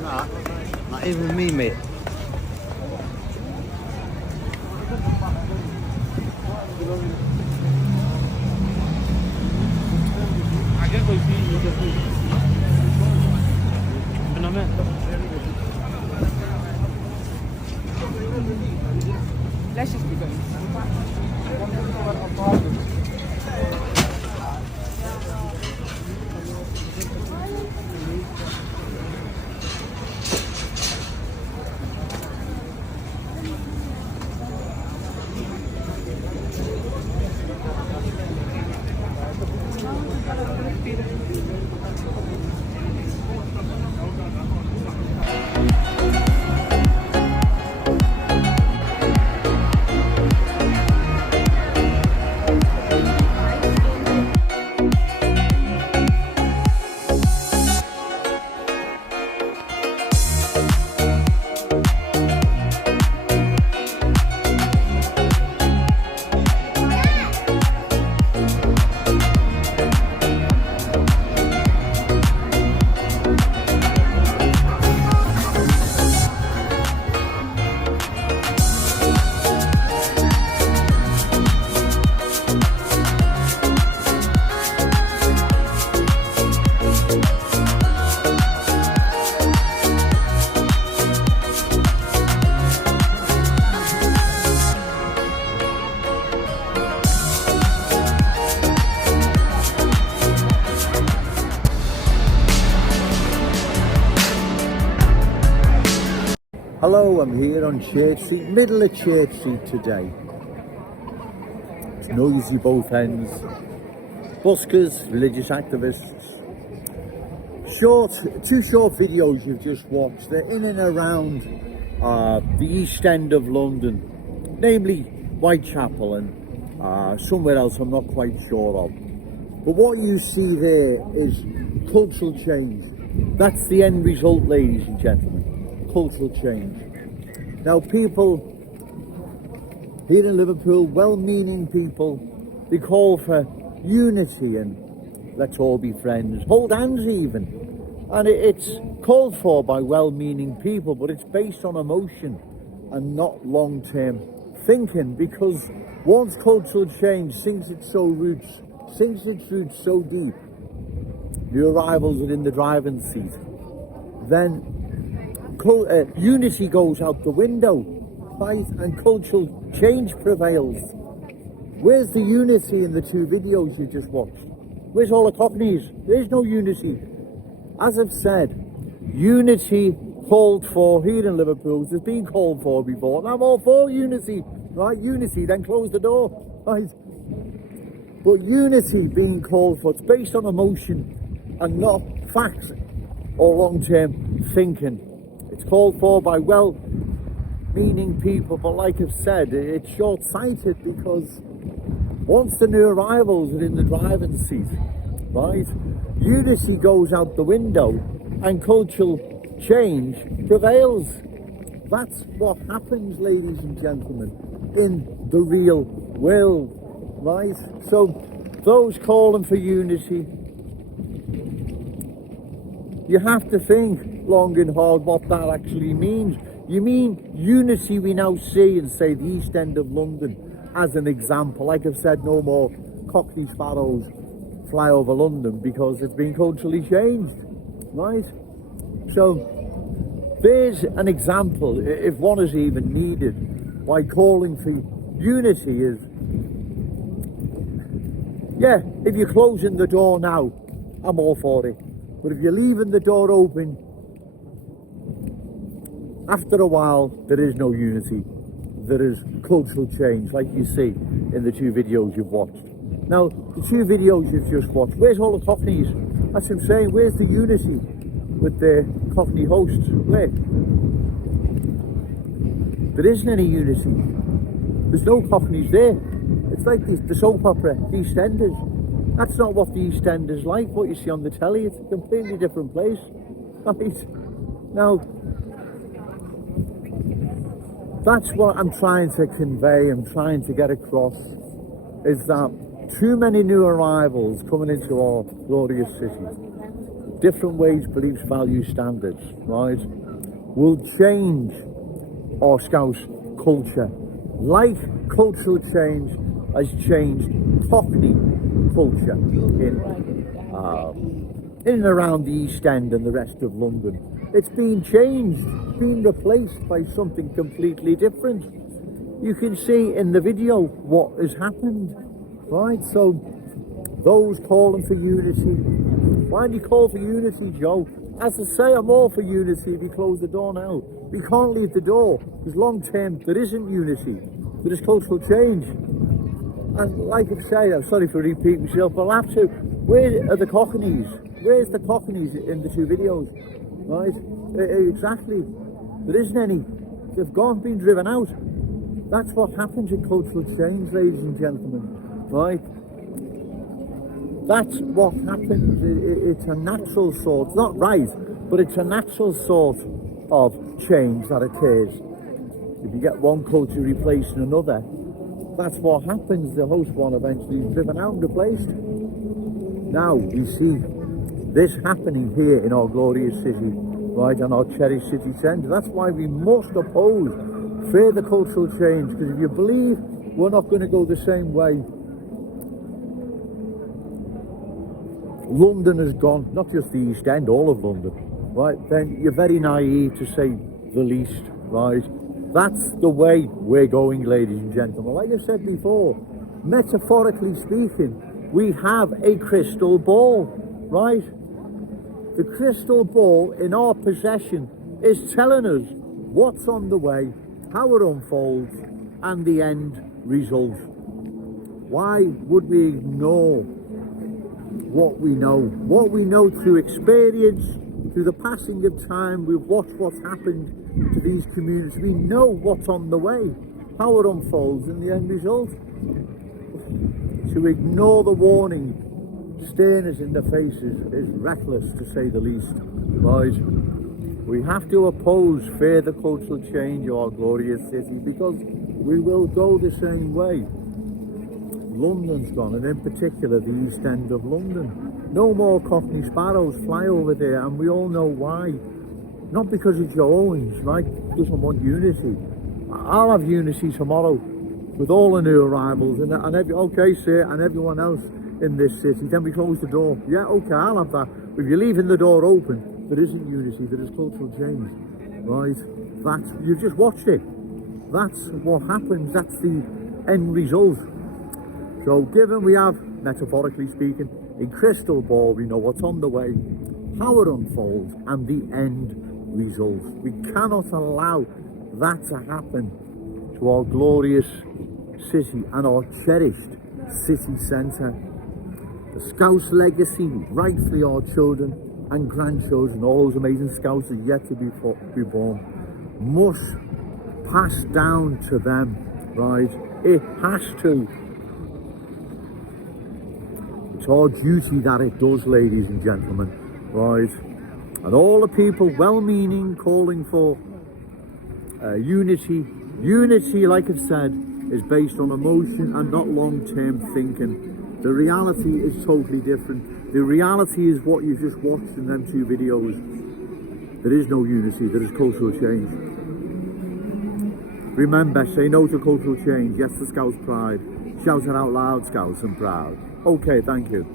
Nah, not even me, mate. Let's just be going. Hello, I'm here on Church Street, middle of Church Street today. It's noisy both ends. Buskers, religious activists. Two short videos you've just watched. They're in and around the East End of London, namely Whitechapel and somewhere else I'm not quite sure of. But what you see there is cultural change. That's the end result, ladies and gentlemen. Cultural change. Now, people here in Liverpool, well-meaning people, they call for unity and let's all be friends, hold hands even. And it's called for by well-meaning people, but it's based on emotion and not long-term thinking, because once cultural change sinks its roots so deep, the arrivals are in the driving seat, then unity goes out the window, right? And cultural change prevails. Where's the unity in the two videos you just watched? Where's all the cockneys? There's no unity. As I've said, unity called for here in Liverpool has been called for before, and I'm all for unity, right? Unity, then close the door, right? But unity being called for, it's based on emotion and not facts or long-term thinking. It's called for by well-meaning people, but like I've said, it's short-sighted, because once the new arrivals are in the driving seat, right, unity goes out the window and cultural change prevails. That's what happens, ladies and gentlemen, in the real world, right? So those calling for unity, you have to think long and hard what that actually means. You mean unity we now see in, say, the East End of London as an example. Like I've said, no more cockney sparrows fly over London because it's been culturally changed, right? So there's an example, if one is even needed, why calling for unity is, yeah, if you're closing the door now, I'm all for it. But if you're leaving the door open, after a while, there is no unity. There is cultural change, like you see in the two videos you've watched. Now, the two videos you've just watched, where's all the cockneys? That's what I'm saying, where's the unity with the cockney hosts? Where? There isn't any unity. There's no cockneys there. It's like the soap opera, the EastEnders. That's not what the EastEnders like, what you see on the telly. It's a completely different place. Right? Now, That's what I'm trying to convey, I'm trying to get across, is that too many new arrivals coming into our glorious city, different ways, beliefs, values, standards, right, will change our Scouse culture, like cultural change has changed Cockney culture in and around the East End and the rest of London. It's been changed, been replaced by something completely different. You can see in the video what has happened, right? So those calling for unity, why do you call for unity, Joe? As I say, I'm all for unity if you close the door now. We can't leave the door, because long term there isn't unity, there is cultural change. And like I say, I'm sorry for repeating myself, but I'll have to, where are the Cockneys? Where's the Cockneys in the two videos? Right? Exactly. There isn't any. They've gone, been driven out. That's what happens in cultural change, ladies and gentlemen. Right? That's what happens. It's a natural sort, not right, but it's a natural sort of change that occurs. If you get one culture replacing another, that's what happens. The host one eventually is driven out and replaced. Now we see this happening here in our glorious city, right, and our cherished city centre. That's why we must oppose further cultural change, because if you believe we're not going to go the same way, London has gone, not just the East End, all of London, right, then you're very naive to say the least, right? That's the way we're going, ladies and gentlemen. Like I said before, metaphorically speaking, we have a crystal ball, right? The crystal ball in our possession is telling us what's on the way, how it unfolds, and the end result. Why would we ignore what we know? What we know through experience, through the passing of time, we've watched what's happened to these communities. We know what's on the way, how it unfolds, and the end result. To ignore the warning, staring us in the faces, is reckless, to say the least. Right? We have to oppose further cultural change in our glorious city, because we will go the same way. London's gone, and in particular the East End of London. No more Cockney sparrows fly over there, and we all know why. Not because it's Joe Owens, right? Doesn't want unity. I'll have unity tomorrow with all the new arrivals and every, okay, sir, and everyone else in this city. Then we close the door. Yeah, okay, I'll have that. If you're leaving the door open, there isn't unity, there is cultural change, right? That's, you've just watched it. That's what happens. That's the end result. So given we have, metaphorically speaking, a crystal ball, we know what's on the way, how it unfolds, and the end result. We cannot allow that to happen to our glorious city and our cherished city centre. The Scouse legacy, rightfully our children and grandchildren, all those amazing Scousers yet to be born, must pass down to them, right? It has to. It's our duty that it does, ladies and gentlemen, right? And all the people, well-meaning, calling for unity. Unity, like I've said, is based on emotion and not long-term thinking. The reality is totally different. The reality is what you just watched in them two videos. There is no unity, there is cultural change. Remember, say no to cultural change, yes to Scouse pride. Shout it out loud, Scouse and proud. Okay, thank you.